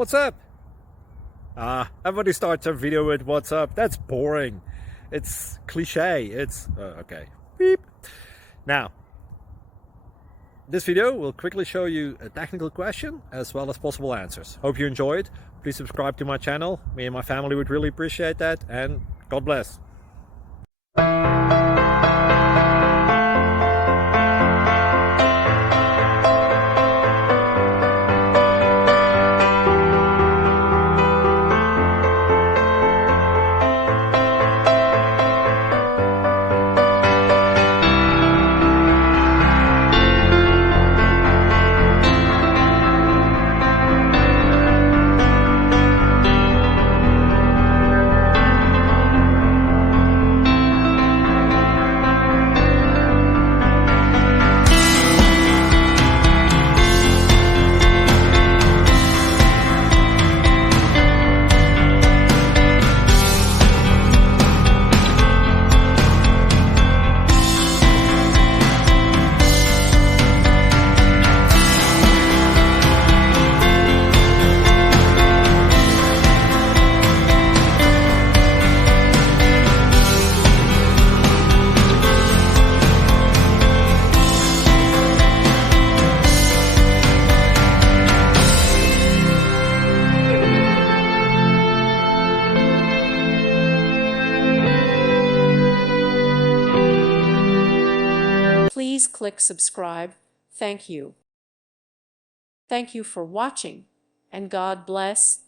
What's up? Everybody starts a video with what's up. That's boring. It's cliche. It's okay. Beep. Now, this video will quickly show you a technical question as well as possible answers. Hope you enjoyed. Please subscribe to my channel. Me and my family would really appreciate that, and God bless. Please click subscribe. Thank you. Thank you for watching, and God bless.